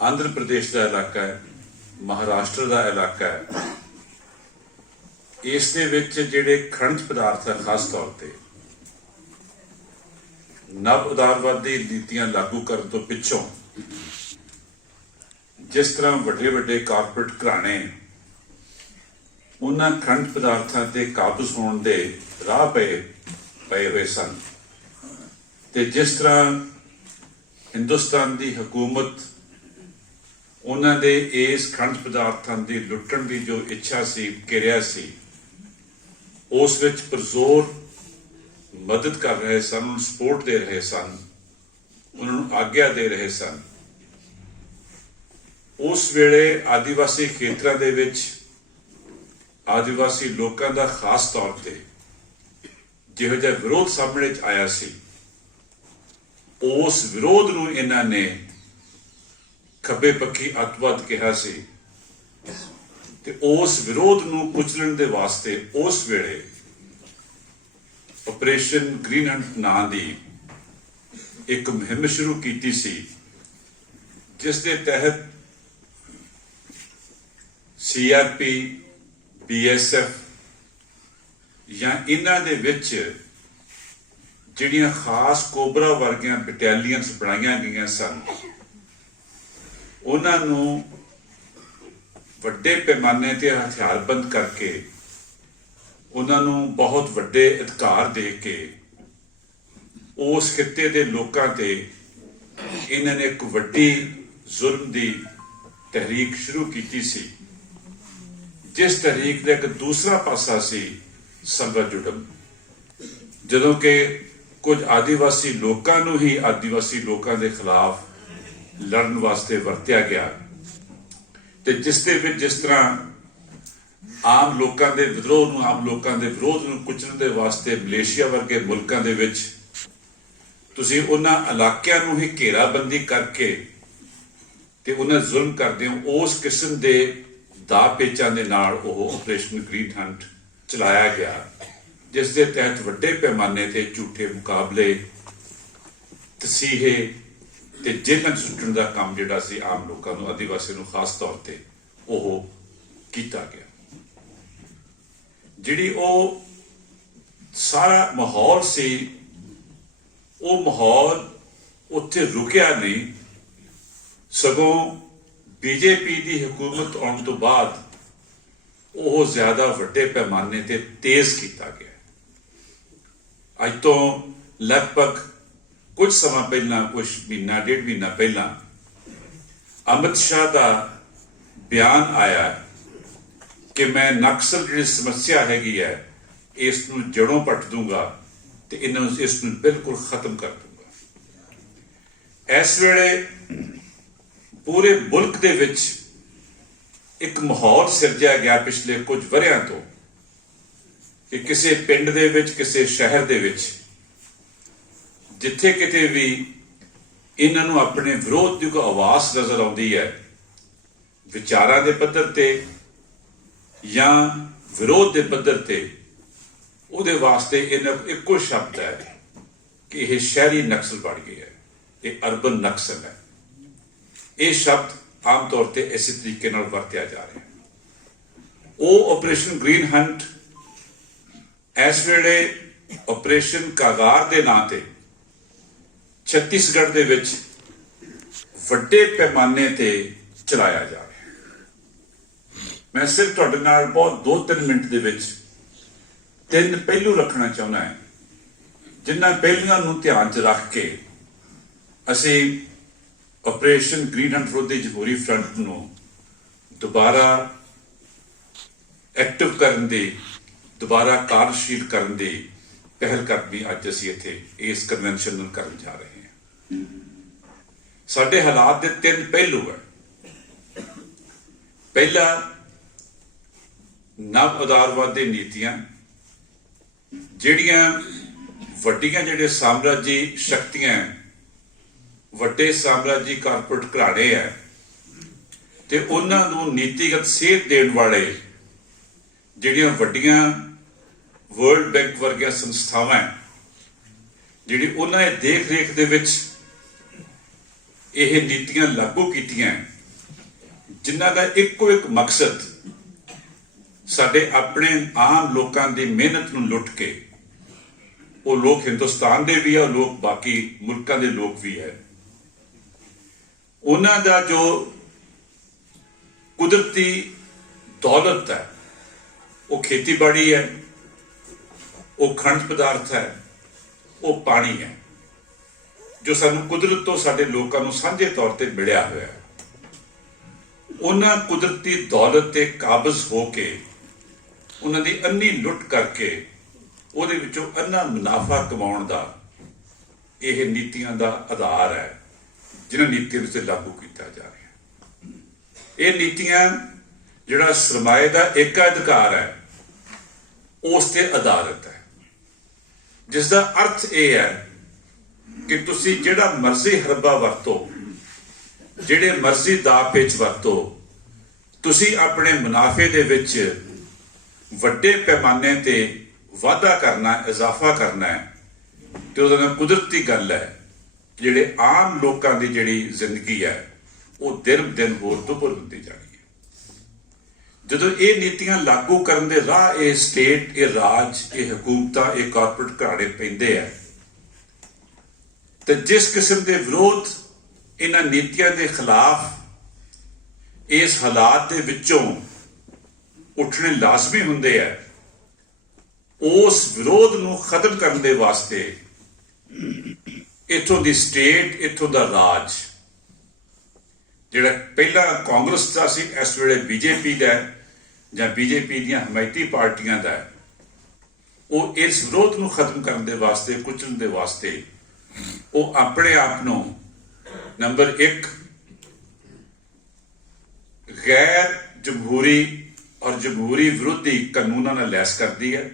ਆਂਧਰ ਪ੍ਰਦੇਸ਼ ਦਾ ਇਲਾਕਾ ਹੈ, ਮਹਾਰਾਸ਼ਟਰ ਦਾ ਇਲਾਕਾ ਹੈ। ਇਸ ਦੇ ਵਿੱਚ ਜਿਹੜੇ ਖਣਿਜ ਪਦਾਰਥ ਹੈ, ਖਾਸ ਤੌਰ ਤੇ, ਨਵ ਉਦਾਰਵਾਦੀ ਨੀਤੀਆਂ ਲਾਗੂ ਕਰਨ ਤੋਂ ਪਿੱਛੋਂ, ਜਿਸ ਤਰ੍ਹਾਂ ਵੱਡੇ ਵੱਡੇ ਕਾਰਪੋਰੇਟ ਘਰਾਣੇ, ਉਹਨਾਂ ਖੰਡ ਪਦਾਰਥਾਂ ਤੇ ਕਾਬਜ਼ ਹੋਣ ਦੇ ਰਾਹ ਪਏ ਪਏ ਹੋਏ ਸਨ। ਤੇ ਜਿਸ ਤਰ੍ਹਾਂ ਹਿੰਦੁਸਤਾਨ ਦੀ ਹਕੂਮਤ ਉਹਨਾਂ ਦੇ ਇਸ ਖੰਡ ਪਦਾਰਥਾਂ ਦੀ ਲੁੱਟਣ ਦੀ ਜੋ ਇੱਛਾ ਸੀ, ਕਿਰਿਆ ਸੀ, ਉਸ ਵਿੱਚ ਪਰਜ਼ੋਰ ਮਦਦ ਕਰ ਰਹੇ ਸਨ ਉਹਨੂੰ ਸਪੋਰਟ ਦੇ ਰਹੇ ਸਨ, ਉਹਨਾਂ ਨੂੰ ਆਗਿਆ ਦੇ ਰਹੇ ਸਨ। ਉਸ ਵੇਲੇ ਆਦੀਵਾਸੀ ਖੇਤਰਾਂ ਦੇ ਵਿੱਚ ਆਦੀਵਾਸੀ ਲੋਕਾਂ ਦਾ ਖਾਸ ਤੌਰ ਤੇ ਜਿਹੋ ਜਿਹਾ ਵਿਰੋਧ ਸਾਹਮਣੇ ਚ ਆਇਆ ਸੀ, ਉਸ ਵਿਰੋਧ ਨੂੰ ਇਹਨਾਂ ਨੇ ਖੱਬੇ ਪੱਖੀ ਅੱਤਵਾਦ ਕਿਹਾ ਸੀ, ਤੇ ਉਸ ਵਿਰੋਧ ਨੂੰ ਕੁਚਲਣ ਦੇ ਵਾਸਤੇ ਉਸ ਵੇਲੇ ਆਪਰੇਸ਼ਨ ਗ੍ਰੀਨ ਹੰਟ ਨਾਂ ਦੀ ਇੱਕ ਮੁਹਿੰਮ ਸ਼ੁਰੂ ਕੀਤੀ ਸੀ, ਜਿਸ ਦੇ ਤਹਿਤ ਸੀਆਰਪੀ ਬੀਐਸਐਫ ਜਾਂ ਇਹਨਾਂ ਦੇ ਵਿੱਚ ਜਿਹੜੀਆਂ ਖਾਸ ਕੋਬਰਾ ਵਰਗੀਆਂ ਬਟਾਲੀਅਨਸ ਬਣਾਈਆਂ ਗਈਆਂ ਸਨ ਉਹਨਾਂ ਨੂੰ ਵੱਡੇ ਪੈਮਾਨੇ ਤੇ ਹਥਿਆਰਬੰਦ ਕਰਕੇ ਉਹਨਾਂ ਨੂੰ ਬਹੁਤ ਵੱਡੇ ਅਧਿਕਾਰ ਦੇ ਕੇ ਉਸ ਖਿੱਤੇ ਦੇ ਲੋਕਾਂ ਤੇ ਇਹਨਾਂ ਨੇ ਇੱਕ ਵੱਡੀ ਜ਼ੁਲਮ ਦੀ ਤਹਿਰੀਕ ਸ਼ੁਰੂ ਕੀਤੀ ਸੀ, ਜਿਸ ਤਹਿਰੀਕ ਦਾ ਇੱਕ ਦੂਸਰਾ ਪਾਸਾ ਸੀ ਸਲਵਾਜੁਡਮ ਜਦੋਂ ਕਿ ਕੁਝ ਆਦੀਵਾਸੀ ਲੋਕਾਂ ਨੂੰ ਹੀ ਆਦੀਵਾਸੀ ਲੋਕਾਂ ਦੇ ਖਿਲਾਫ ਲੜਨ ਵਾਸਤੇ ਵਰਤਿਆ ਗਿਆ। ਤੇ ਜਿਸ ਦੇ ਵਿੱਚ ਜਿਸ ਤਰ੍ਹਾਂ ਆਮ ਲੋਕਾਂ ਦੇ ਵਿਦਰੋਹ ਨੂੰ, ਆਮ ਲੋਕਾਂ ਦੇ ਵਿਰੋਧ ਨੂੰ ਕੁਚਲਣ ਦੇ ਵਾਸਤੇ ਮਲੇਸ਼ੀਆ ਵਰਗੇ ਮੁਲਕਾਂ ਦੇ ਵਿੱਚ ਤੁਸੀਂ ਉਹਨਾਂ ਇਲਾਕਿਆਂ ਨੂੰ ਹੀ ਘੇਰਾਬੰਦੀ ਕਰਕੇ ਤੇ ਉਹਨਾਂ ਜ਼ੁਲਮ ਕਰਦੇ ਹੋ, ਉਸ ਕਿਸਮ ਦੇ ਦਾ ਪੇਚਾਂ ਦੇ ਨਾਲ ਉਹ ਆਪਰੇਸ਼ਨ ਗ੍ਰੀਨ ਹੰਟ ਚਲਾਇਆ ਗਿਆ। ਜਿਸ ਦੇ ਤਹਿਤ ਵੱਡੇ ਪੈਮਾਨੇ ਤੇ ਝੂਠੇ ਮੁਕਾਬਲੇ, ਤਸੀਹੇ ਤੇ ਜੇਲ੍ਹਾਂ 'ਚ ਸੁੱਟਣ ਦਾ ਕੰਮ ਜਿਹੜਾ ਸੀ ਆਮ ਲੋਕਾਂ ਨੂੰ, ਆਦੀਵਾਸੀਆਂ ਨੂੰ ਖਾਸ ਤੌਰ ਤੇ ਉਹ ਕੀਤਾ ਗਿਆ। ਜਿਹੜੀ ਉਹ ਸਾਰਾ ਮਾਹੌਲ ਸੀ, ਉਹ ਮਾਹੌਲ ਉੱਥੇ ਰੁਕਿਆ ਨਹੀਂ। ਸਗੋਂ ਬੀਜੇਪੀ ਦੀ ਹਕੂਮਤ ਆਉਣ ਤੋਂ ਬਾਅਦ ਉਹ ਜ਼ਿਆਦਾ ਵੱਡੇ ਪੈਮਾਨੇ ਤੇ ਤੇਜ਼ ਕੀਤਾ ਗਿਆ। ਅੱਜ ਤੋਂ ਲਗਭਗ ਕੁਝ ਸਮਾਂ ਪਹਿਲਾਂ, ਕੁਝ ਮਹੀਨਾ, ਡੇਢ ਮਹੀਨਾ ਪਹਿਲਾਂ ਅਮਿਤ ਸ਼ਾਹ ਦਾ ਬਿਆਨ ਆਇਆ ਕਿ ਮੈਂ ਨਕਸਲ ਜਿਹੜੀ ਸਮੱਸਿਆ ਹੈਗੀ ਹੈ, ਇਸ ਨੂੰ ਜੜੋਂ ਪੱਟ ਦੂੰਗਾ ਤੇ ਇਹਨਾਂ ਨੂੰ ਇਸ ਨੂੰ ਬਿਲਕੁਲ ਖਤਮ ਕਰ ਦੂੰਗਾ। ਇਸ ਵੇਲੇ ਪੂਰੇ ਮੁਲਕ ਦੇ ਵਿੱਚ ਇੱਕ ਮਾਹੌਲ ਸਿਰਜਿਆ ਗਿਆ ਪਿਛਲੇ ਕੁਝ ਵਰਿਆਂ ਤੋਂ ਕਿ ਕਿਸੇ ਪਿੰਡ ਦੇ ਵਿੱਚ, ਕਿਸੇ ਸ਼ਹਿਰ ਦੇ ਵਿੱਚ ਜਿੱਥੇ ਕਿਤੇ ਵੀ ਇਹਨਾਂ ਨੂੰ ਆਪਣੇ ਵਿਰੋਧ ਦੀ ਕੋਈ ਆਵਾਜ਼ ਨਜ਼ਰ ਆਉਂਦੀ ਹੈ, ਵਿਚਾਰਾਂ ਦੇ ਪੱਧਰ ਤੇ ਜਾਂ ਵਿਰੋਧ ਦੇ ਪੱਧਰ ਤੇ, ਉਹਦੇ ਵਾਸਤੇ ਇਹਨਾਂ ਇੱਕੋ ਸ਼ਬਦ ਹੈ ਕਿ ਇਹ ਸ਼ਹਿਰੀ ਨਕਸਲ ਬਣ ਗਿਆ ਹੈ, ਇਹ ਅਰਬਨ ਨਕਸਲ ਹੈ। ਇਹ ਸ਼ਬਦ ਆਮ ਤੌਰ ਤੇ ਇਸੇ ਤਰੀਕੇ ਨਾਲ ਵਰਤਿਆ ਜਾ ਰਿਹਾ ਹੈ। ਉਹ ਆਪਰੇਸ਼ਨ ਗ੍ਰੀਨ ਹੰਟ ਇਸ ਵੇਲੇ ਆਪਰੇਸ਼ਨ ਕਾਗਾਰ ਦੇ ਨਾਂ ਤੇ ਛੱਤੀਸਗੜ੍ਹ ਦੇ ਵਿੱਚ ਵੱਡੇ ਪੈਮਾਨੇ ਤੇ ਚਲਾਇਆ ਜਾ ਰਿਹਾ ਮੈਂ ਸਿਰਫ ਤੁਹਾਡੇ ਨਾਲ ਬਹੁਤ 2-3 ਮਿੰਟ ਦੇ ਵਿੱਚ ਤਿੰਨ ਪਹਿਲੂ ਰੱਖਣਾ ਚਾਹੁੰਦਾ ਹਾਂ, ਜਿਨ੍ਹਾਂ ਪਹਿਲੂਆਂ ਨੂੰ ਧਿਆਨ 'ਚ ਰੱਖ ਕੇ ਅਸੀਂ ਆਪਰੇਸ਼ਨ ਗ੍ਰੀਨ ਹੰਟ ਵਿਰੋਧੀ ਜਮਹੂਰੀ ਫਰੰਟ ਨੂੰ ਦੁਬਾਰਾ ਐਕਟਿਵ ਕਰਨ ਦੀ, ਦੁਬਾਰਾ ਕਾਰਜਸ਼ੀਲ ਕਰਨ ਦੀ ਪਹਿਲ ਕਦਮੀ ਅੱਜ ਅਸੀਂ ਇੱਥੇ ਇਸ ਕਨਵੈਨਸ਼ਨ ਨੂੰ ਕਰਨ ਜਾ ਰਹੇ ਹਾਂ। ਸਾਡੇ ਹਾਲਾਤ ਦੇ ਤਿੰਨ ਪਹਿਲੂ ਹੈ ਪਹਿਲਾ ਨਵ ਉਦਾਰਵਾਦੀ ਨੀਤੀਆਂ ਜਿਹੜੀਆਂ ਵੱਡੀਆਂ ਜਿਹੜੇ ਸਾਮਰਾਜੀ ਸ਼ਕਤੀਆਂ ਵੱਡੇ ਸਾਮਰਾਜੀ ਕਾਰਪੋਰੇਟ ਘਰਾਣੇ ਹੈ ਤੇ ਉਹਨਾਂ ਨੂੰ ਨੀਤੀਗਤ ਸੇਧ ਦੇਣ ਵਾਲੇ ਜਿਹੜੀਆਂ ਵੱਡੀਆਂ ਵਰਲਡ ਬੈਂਕ ਵਰਗੀਆਂ ਸੰਸਥਾਵਾਂ ਹੈ, ਜਿਹੜੀ ਉਹਨਾਂ ਦੇ ਦੇਖ ਰੇਖ ਦੇ ਵਿੱਚ ਇਹ ਨੀਤੀਆਂ ਲਾਗੂ ਕੀਤੀਆਂ ਜਿਨ੍ਹਾਂ ਦਾ ਇੱਕੋ ਇੱਕ ਮਕਸਦ ਸਾਡੇ ਆਪਣੇ ਆਮ ਲੋਕਾਂ ਦੀ ਮਿਹਨਤ ਨੂੰ ਲੁੱਟ ਕੇ, ਉਹ ਲੋਕ ਹਿੰਦੁਸਤਾਨ ਦੇ ਵੀ ਆ, ਉਹ ਲੋਕ ਬਾਕੀ ਮੁਲਕਾਂ ਦੇ ਲੋਕ ਵੀ ਹੈ। ਉਹਨਾਂ ਦਾ ਜੋ ਕੁਦਰਤੀ ਦੌਲਤ ਹੈ, ਉਹ ਖੇਤੀਬਾੜੀ ਹੈ, ਉਹ ਖਣਜ ਪਦਾਰਥ ਹੈ, ਉਹ ਪਾਣੀ ਹੈ। ਜੋ ਸਾਨੂੰ ਕੁਦਰਤ ਤੋਂ ਸਾਡੇ ਲੋਕਾਂ ਨੂੰ ਸਾਂਝੇ ਤੌਰ ਤੇ ਮਿਲਿਆ ਹੋਇਆ ਹੈ। ਉਹਨਾਂ ਕੁਦਰਤੀ ਦੌਲਤ ਤੇ ਕਾਬਜ਼ ਹੋ ਕੇ, ਉਹਨਾਂ ਦੀ ਅੰਨੀ ਲੁੱਟ ਕਰਕੇ, ਉਹਦੇ ਵਿੱਚੋਂ ਅੰਨਾ ਮੁਨਾਫਾ ਕਮਾਉਣ ਦਾ ਇਹ ਨੀਤੀਆਂ ਦਾ ਆਧਾਰ ਹੈ ਜਿਨ੍ਹਾਂ ਨੀਤੀਆਂ ਨੂੰ ਤੇ ਲਾਗੂ ਕੀਤਾ ਜਾ ਰਿਹਾ ਇਹ ਨੀਤੀਆਂ ਜਿਹੜਾ ਸਰਮਾਏ ਦਾ ਇੱਕ ਅਧਿਕਾਰ ਹੈ, ਉਸ ਤੇ ਆਧਾਰਿਤ ਹੈ। ਜਿਸ ਦਾ ਅਰਥ ਇਹ ਹੈ ਕਿ ਤੁਸੀਂ ਜਿਹੜਾ ਮਰਜ਼ੀ ਹਰਬਾ ਵਰਤੋ, ਜਿਹੜੇ ਮਰਜ਼ੀ ਦਾ ਪੇਚ ਵਰਤੋ, ਤੁਸੀਂ ਆਪਣੇ ਮੁਨਾਫੇ ਦੇ ਵਿੱਚ ਵੱਡੇ ਪੈਮਾਨੇ ਤੇ ਵਾਧਾ ਕਰਨਾ, ਇਜ਼ਾਫਾ ਕਰਨਾ ਹੈ, ਤੇ ਉਹਦਾ ਨਾਲ ਕੁਦਰਤੀ ਗੱਲ ਹੈ, ਜਿਹੜੇ ਆਮ ਲੋਕਾਂ ਦੀ ਜਿਹੜੀ ਜ਼ਿੰਦਗੀ ਹੈ, ਉਹ ਦਿਨ ਦਿਨ ਹੋਰ ਦੁੱਭਰ ਹੁੰਦੀ ਜਾਣੀ ਹੈ। ਜਦੋਂ ਇਹ ਨੀਤੀਆਂ ਲਾਗੂ ਕਰਨ ਦੇ ਰਾਹ, ਇਹ ਸਟੇਟ ਇਹ ਰਾਜ, ਇਹ ਹਕੂਮਤਾਂ, ਇਹ ਕਾਰਪੋਰੇਟ ਘਰਾਣੇ ਪੈਂਦੇ ਆ ਤੇ ਜਿਸ ਕਿਸਮ ਦੇ ਵਿਰੋਧ ਇਹਨਾਂ ਨੀਤੀਆਂ ਦੇ ਖਿਲਾਫ ਇਸ ਹਾਲਾਤ ਦੇ ਵਿੱਚੋਂ ਉੱਠਣੇ ਲਾਜ਼ਮੀ ਹੁੰਦੇ ਆ ਉਸ ਵਿਰੋਧ ਨੂੰ ਖਤਮ ਕਰਨ ਦੇ ਵਾਸਤੇ ਇਥੋਂ ਦੀ ਸਟੇਟ ਇਥੋਂ ਦਾ ਰਾਜ ਜਿਹੜਾ ਪਹਿਲਾਂ ਕਾਂਗਰਸ ਦਾ ਸੀ ਇਸ ਵੇਲੇ ਬੀਜੇਪੀ ਦਾ ਹੈ, ਜਾਂ ਬੀਜੇਪੀ ਦੀਆਂ ਹਮਾਇਤੀ ਪਾਰਟੀਆਂ ਦਾ ਉਹ ਇਸ ਵਿਰੋਧ ਨੂੰ ਖਤਮ ਕਰਨ ਦੇ ਵਾਸਤੇ ਕੁਚਲਣ ਦੇ ਵਾਸਤੇ ਉਹ ਆਪਣੇ ਆਪ ਨੂੰ ਨੰਬਰ 1 ਗੈਰ ਜਮਹੂਰੀ ਔਰ ਜਮਹੂਰੀ ਵਿਰੋਧੀ ਕਾਨੂੰਨਾਂ ਨਾਲ ਲੈਸ ਕਰਦੀ ਹੈ।